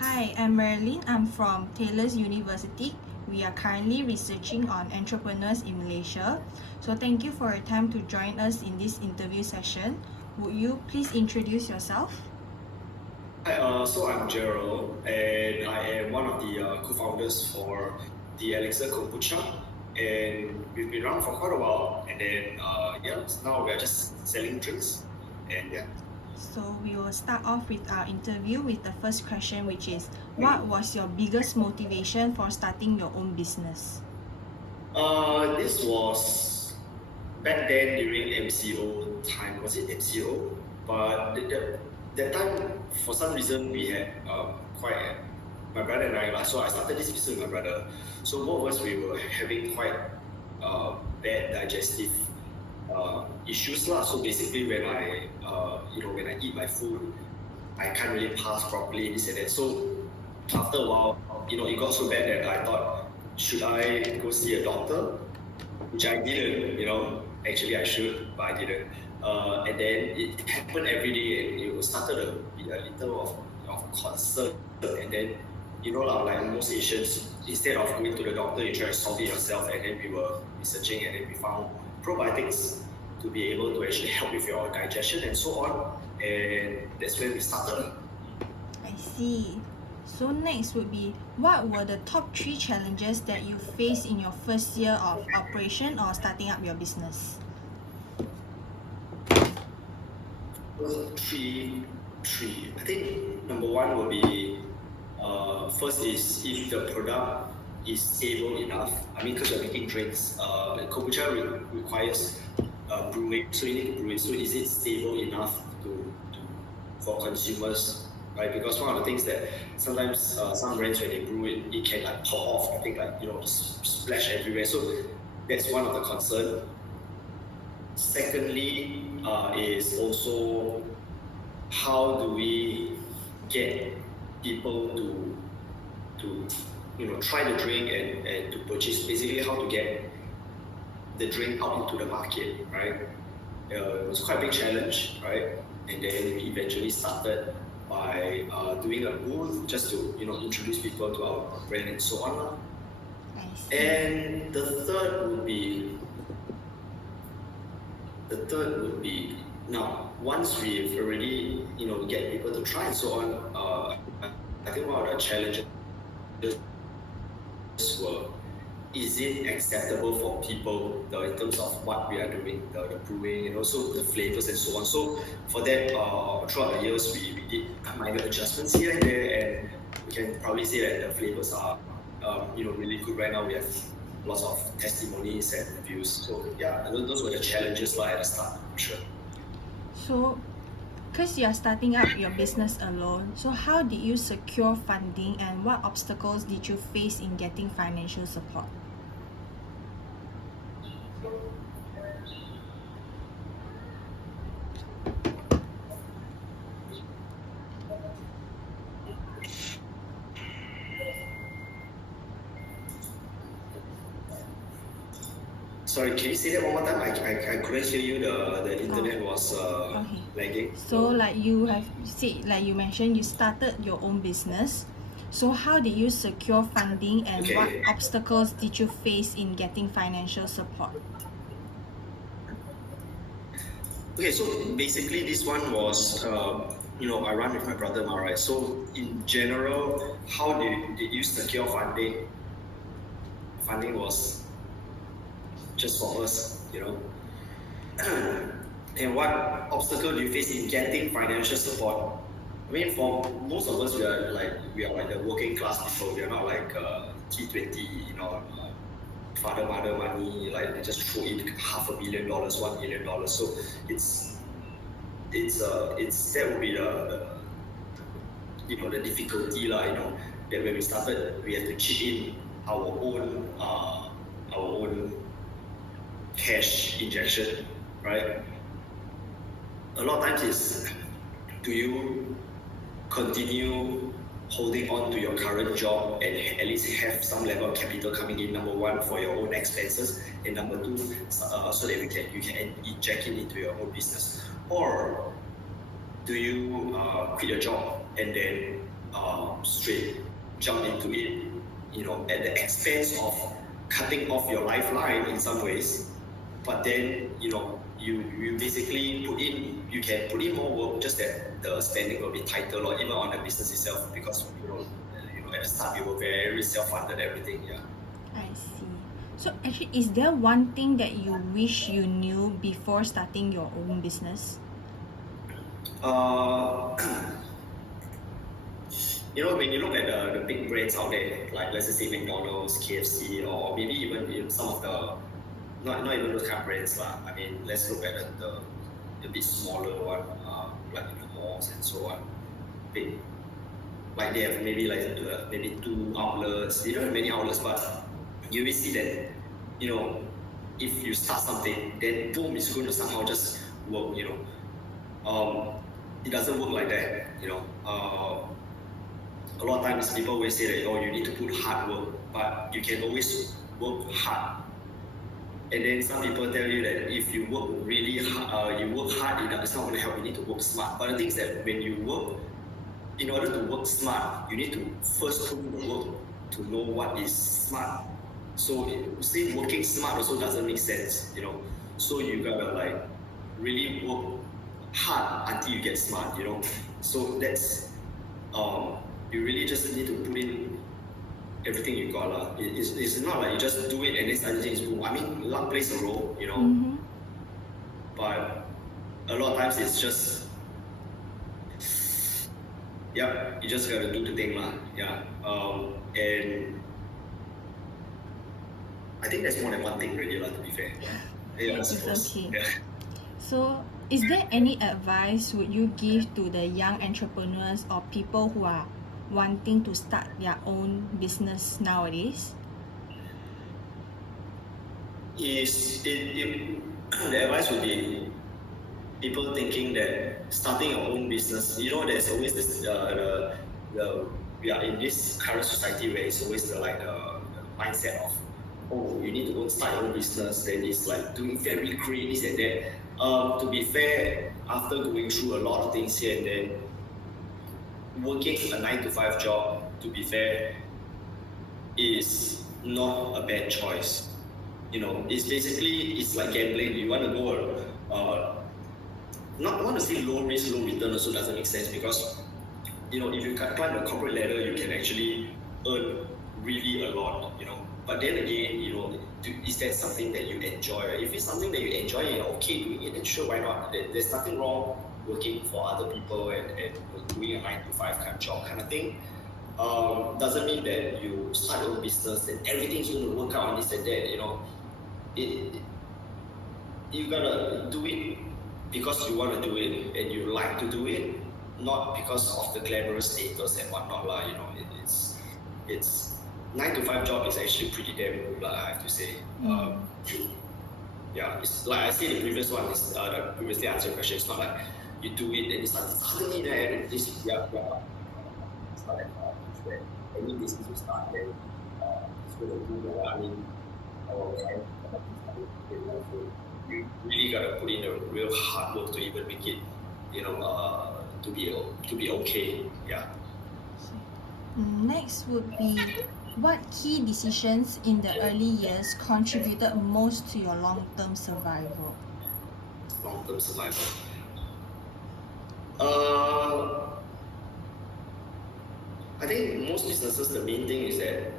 Hi, I'm Marilyn. I'm from Taylor's University. We are currently researching on entrepreneurs in Malaysia. So thank you for your time to join us in this interview session. Would you please introduce yourself? Hi, so I'm Gerald, and I am one of the co-founders for the Elixir Kombucha, and we've been around for quite a while. And then, now we're just selling drinks, and yeah. So we will start off with our interview with the first question, which is, what was your biggest motivation for starting your own business? This was back then during MCO time. Was it MCO? But that time, for some reason, we had my brother and I. So I started this business with my brother. So both of us, we were having quite bad digestive issues lah. So basically, when I eat my food, I can't really pass properly, this and that. So after a while, it got so bad that I thought, should I go see a doctor? Which I didn't, actually I should, but I didn't. And then it happened every day, and it started to be a little of concern. And then, like most Asians, instead of going to the doctor, you try to solve it yourself. And then we were researching, and then we found probiotics to be able to actually help with your digestion and so on. And that's when we started. I see. So next would be, what were the top 3 challenges that you faced in your first year of operation or starting up your business? Three. I think number one will be first is if the product is stable enough. I mean, because you're making drinks, kombucha requires brewing, so you need to brew it. So is it stable enough to for consumers, right? Because one of the things that sometimes some brands when they brew it, it can like pop off. I think splash everywhere. So that's one of the concern. Secondly, is also how do we get people to try the drink and to purchase, basically how to get the drink out into the market, right? It was quite a big challenge, right? And then we eventually started by doing a booth just to introduce people to our brand and so on. I see. And the third would be now once we've already get people to try and so on. I think one of the challenges were, is it acceptable for people in terms of what we are doing, the brewing and also the flavors and so on. So for that, throughout the years, we did minor adjustments here and there, and we can probably say that the flavors are really good right now. We have lots of testimonies and reviews. So yeah, those were the challenges at the start, for sure. So, because you are starting up your business alone, so how did you secure funding and what obstacles did you face in getting financial support? Sorry, can you say that one more time? I couldn't hear you. The internet was Okay. lagging. So like you have said, like you mentioned, you started your own business. So how did you secure funding and what Okay. obstacles did you face in getting financial support? Okay, so basically this one was, I run with my brother, right? So in general, how did you secure funding? Funding was just for us, And what obstacle do you face in getting financial support? I mean, for most of us, we are like the working class people. We are not like T20, father mother money. Like they just throw in $500,000, $1 million. So it's that would be the difficulty that when we started, we had to chip in our own cash injection, right? A lot of times is, do you continue holding on to your current job and at least have some level of capital coming in, number one, for your own expenses, and number two, so that you can inject it into your own business? Or do you quit your job and then straight jump into it, at the expense of cutting off your lifeline in some ways. But then, you basically you can put in more work, just that the spending will be tighter, or even on the business itself, because, at the start, you were very self-funded, everything, yeah. I see. So actually, is there one thing that you wish you knew before starting your own business? Uh, when you look at the big brands out there, like let's just say McDonald's, KFC, or maybe even some of the, not even those kind of brands, I mean, let's look at the bit smaller one, like in the malls and so on. Like they have maybe maybe 2 outlets. They don't have many outlets, but you will see that, if you start something, then boom, it's going to somehow just work. It doesn't work like that. A lot of times people always say that, you need to put hard work, but you can always work hard. And then some people tell you that if you work really hard, it's not going to help. You need to work smart. But the thing is that when you work, in order to work smart, you need to first put in the work to know what is smart. So say working smart also doesn't make sense, So you gotta really work hard until you get smart, So that's you really just need to put in everything you got. It's not like you just do it and then suddenly things boom. I mean, luck plays a role, Mm-hmm. But a lot of times it's just, you just gotta do the thing, and I think there's more than one thing really, to be fair. Yeah, I It's suppose. okay. Yeah. So, is there any advice would you give to the young entrepreneurs or people who are wanting to start their own business nowadays? The advice would be people thinking that starting your own business, there's always this we are in this current society where it's always the mindset of, you need to go and start your own business, then it's like doing very great this and that. To be fair, after going through a lot of things here and then, working a 9-to-5 job, to be fair, is not a bad choice. It's like gambling. You want to go not want to say low risk, low return also doesn't make sense, because if you climb the corporate ladder, you can actually earn really a lot. But then again, is that something that you enjoy? If it's something that you enjoy and you're okay doing it, then sure, why not? There's nothing wrong working for other people and doing a 9-to-5 kind of job kind of thing. Doesn't mean that you start your own business and everything's going to work out on this and that. You gotta do it because you want to do it and you like to do it, not because of the glamorous status and whatnot. It's 9-to-5 job is actually pretty damn good, I have to say. It's like I said, the previous one is the previously answered question. It's not like you do it and it's suddenly that this it's not like any business you start, then it's going to do well. I mean, you really gotta put in a real hard work to even make it, to be okay. Yeah. Next would be, what key decisions in the early years contributed most to your long-term survival? Long-term survival. I think most businesses, the main thing is that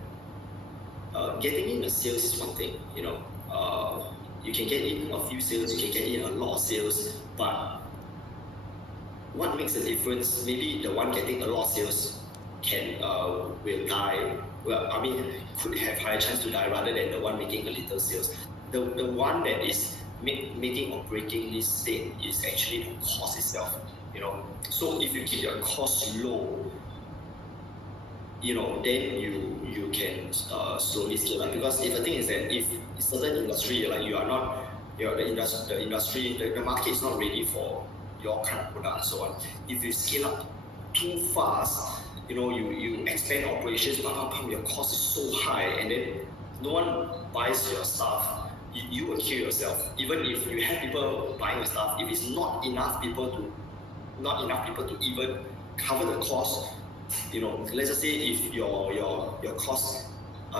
getting in the sales is one thing. You can get in a few sales, you can get in a lot of sales, but what makes a difference? Maybe the one getting a lot of sales will die. Well, I mean, could have higher chance to die rather than the one making a little sales. The one that is making or breaking this state is actually the cost itself. So if you keep your costs low, then you can slowly scale up. Because if the thing is that if certain industry, like you are not, the industry, the market is not ready for your kind of product and so on. If you scale up too fast, you expand operations, but your cost is so high, and then no one buys your stuff, you will kill yourself. Even if you have people buying your stuff, if it's not enough people to even cover the cost, let's just say if your cost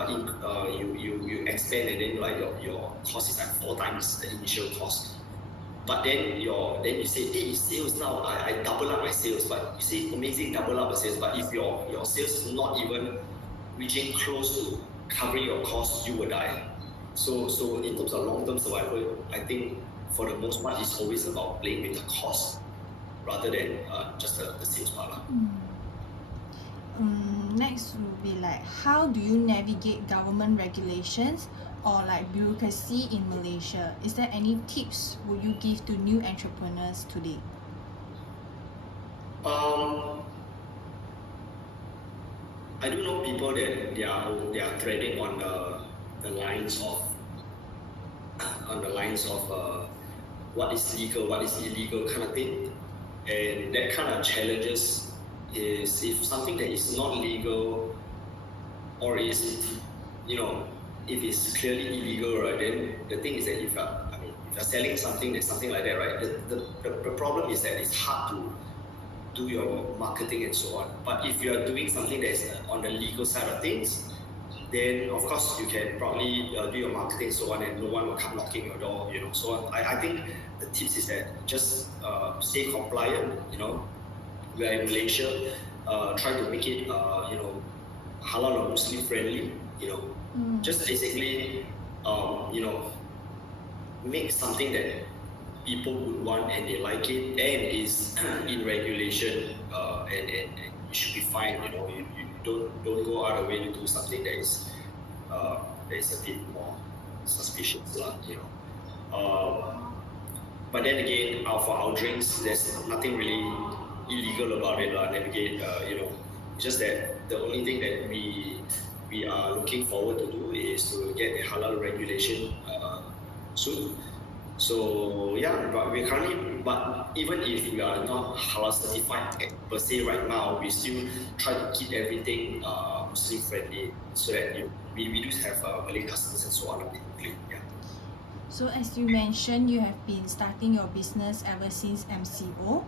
you expand and then like your cost is like 4 times the initial cost. But then you say, hey, sales now, I double up my sales, but you say amazing, double up the sales, but if your sales is not even reaching close to covering your costs, you will die. So in terms of long-term survival, I think for the most part it's always about playing with the cost rather than just the sales part. Next would be like, how do you navigate government regulations or like bureaucracy in Malaysia? Is there any tips would you give to new entrepreneurs today? I do know people that they are treading on the lines of what is legal, what is illegal kind of thing, and that kind of challenges is if something that is not legal or is if it's clearly illegal, right? Then the thing is that if you're selling something that's something like that, right? The problem is that it's hard to do your marketing and so on. But if you are doing something that's on the legal side of things, then of course you can probably do your marketing and so on, and no one will come knocking your door, So on. I think the tips is that just stay compliant. We are in Malaysia. Try to make it halal or Muslim friendly. Just basically make something that people would want and they like it and is in regulation, and you should be fine. You don't go out of the way to do something that is a bit more suspicious, but then again, for our drinks, there's nothing really illegal about it, navigate. It's just that the only thing that we are looking forward to do is to get a halal regulation soon. So yeah, but even if we are not halal certified per se right now, we still try to keep everything Muslim friendly so that we do have Malay customers and so on. Yeah. So as you mentioned, you have been starting your business ever since MCO.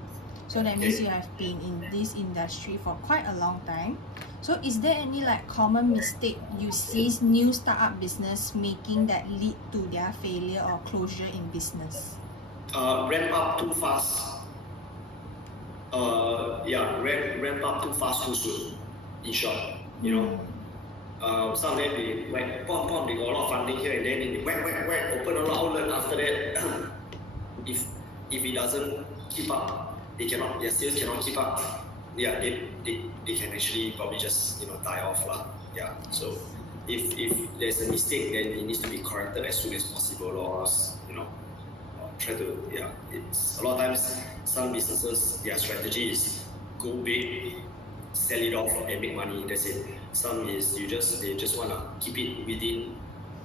So that means you have been in this industry for quite a long time. So is there any like common mistake you see new startup business making that lead to their failure or closure in business? Ramp up too fast. Ramp up too fast too soon. In short, some of them they went bomb, they got a lot of funding here and then they whack, open a lot of outlet. After that, if it doesn't keep up, their sales cannot keep up. Yeah, they can actually probably just die off lah. Yeah. So if there's a mistake, then it needs to be corrected as soon as possible, or try to it's a lot of times some businesses their strategy is go big, sell it off and make money. That's it. Some is they just wanna keep it within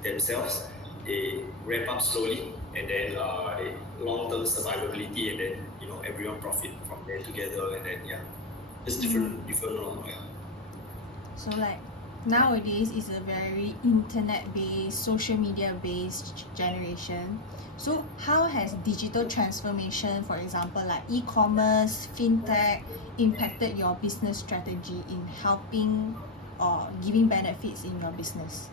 themselves. They ramp up slowly and then they long-term survivability, and then everyone profit from there together, and then it's different. So like nowadays is a very internet-based, social media-based generation. So how has digital transformation, for example, like e-commerce, fintech, impacted your business strategy in helping or giving benefits in your business?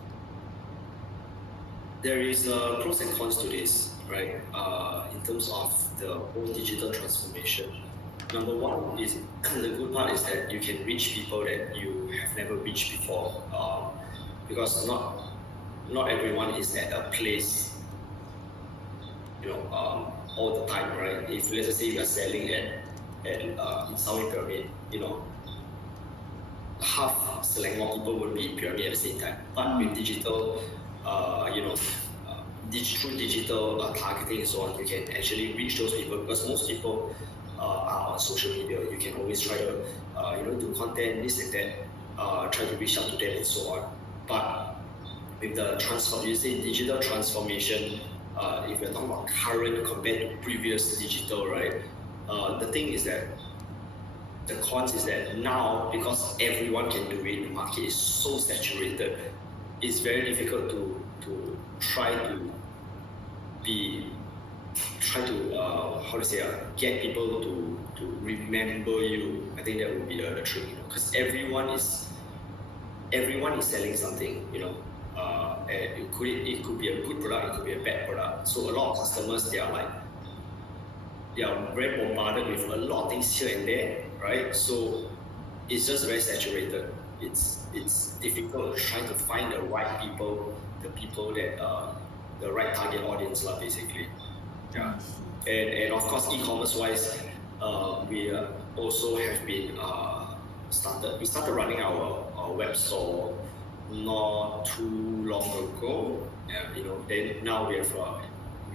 There is pros and cons to this, right? In terms of the whole digital transformation. Number one is the good part is that you can reach people that you have never reached before, because not everyone is at a place, all the time, right? If let's just say you are selling at in South Pyramid, half Selangor people would be in Pyramid at the same time. But with digital, through digital targeting and so on, you can actually reach those people, because most people are on social media. You can always try to do content, this and that, try to reach out to them and so on. But with the digital transformation, if you're talking about current compared to previous digital, right? The thing is that the cons is that now, because everyone can do it, the market is so saturated, it's very difficult to try try to get people to remember you. I think that would be the trick, because everyone is selling something, and it could be a good product, it could be a bad product. So a lot of customers, they are very bombarded with a lot of things here and there, right? So it's just very saturated. It's difficult to try to find the right people, the people that the right target audience lah, basically. Yeah. And of course, e-commerce wise, we also have been we started running our web store not too long ago. Then now we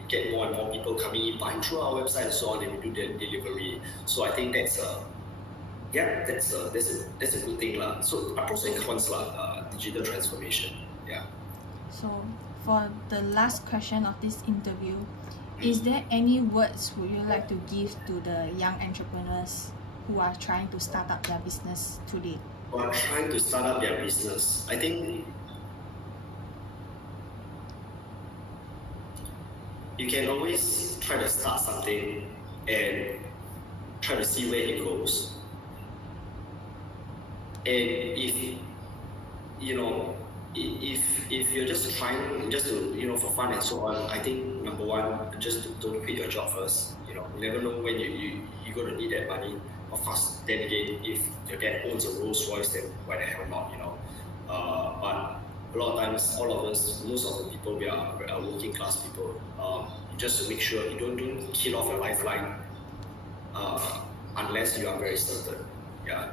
get more and more people coming in, buying through our website and so on, and we do the delivery. So I think that's a good thing lah. So pros and cons lah, digital transformation. Yeah. So for the last question of this interview, is there any words would you like to give to the young entrepreneurs who are trying to start up their business today? Who are trying to start up their business? I think you can always try to start something and try to see where it goes. And if you're just trying just to for fun and so on, I think number one, just don't quit your job first. You never know when you're gonna need that money. Of course, then again, if your dad owns a Rolls Royce, then why the hell not? But a lot of times, all of us, most of the people, we are working class people. Just to make sure you don't kill off your lifeline unless you are very certain. Yeah.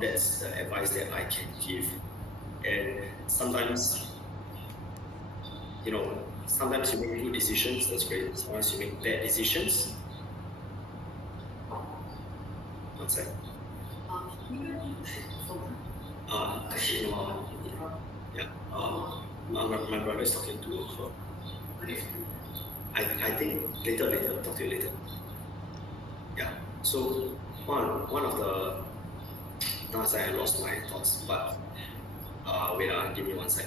That's the advice that I can give. And sometimes you make good decisions, that's great. Sometimes you make bad decisions. One sec. Actually, no. Yeah. My brother is talking to her. I think later, talk to you later. Yeah. So one of the I lost my thoughts, but wait, give me one sec.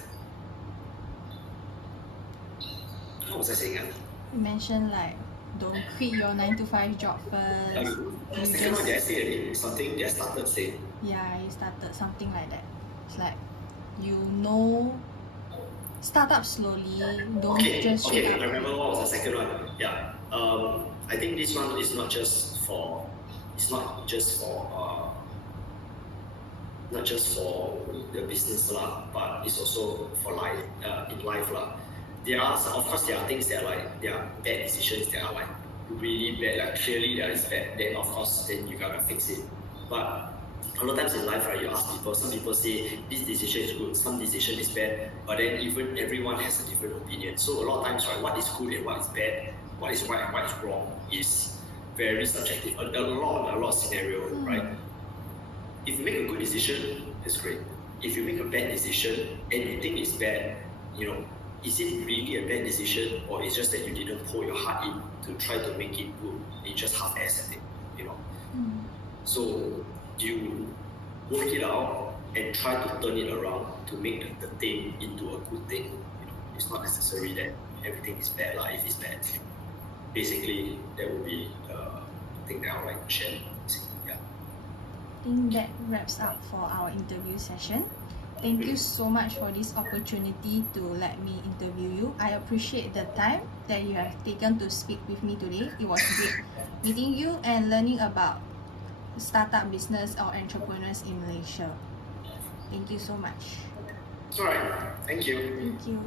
What was I saying? You mentioned don't quit your 9 to 5 job first. Second one, did I say already? Something that I started saying. Yeah, you started something like that. It's like start up slowly. Don't just shoot up. I remember what was the second one. Yeah. I think this one is not just for the business lah, but it's also for life, in life lah. There are things that there are bad decisions that are really bad, clearly that is bad. Then of course, then you gotta fix it. But a lot of times in life, right, you ask people, some people say this decision is good, some decision is bad, but then even everyone has a different opinion. So a lot of times, right, what is good and what is bad, what is right and what is wrong is very subjective. A lot of scenario, right? If you make a good decision, it's great. If you make a bad decision and you think it's bad, is it really a bad decision, or it's just that you didn't pour your heart in to try to make it good? You just half-assed it, So you work it out and try to turn it around to make the thing into a good thing. It's not necessary that everything is bad if it's bad. Basically, that would be the thing that I would like to share. Yeah. I think that wraps up for our interview session. Thank you so much for this opportunity to let me interview you. I appreciate the time that you have taken to speak with me today. It was great meeting you and learning about startup business or entrepreneurs in Malaysia. Thank you so much. Alright, thank you. Thank you.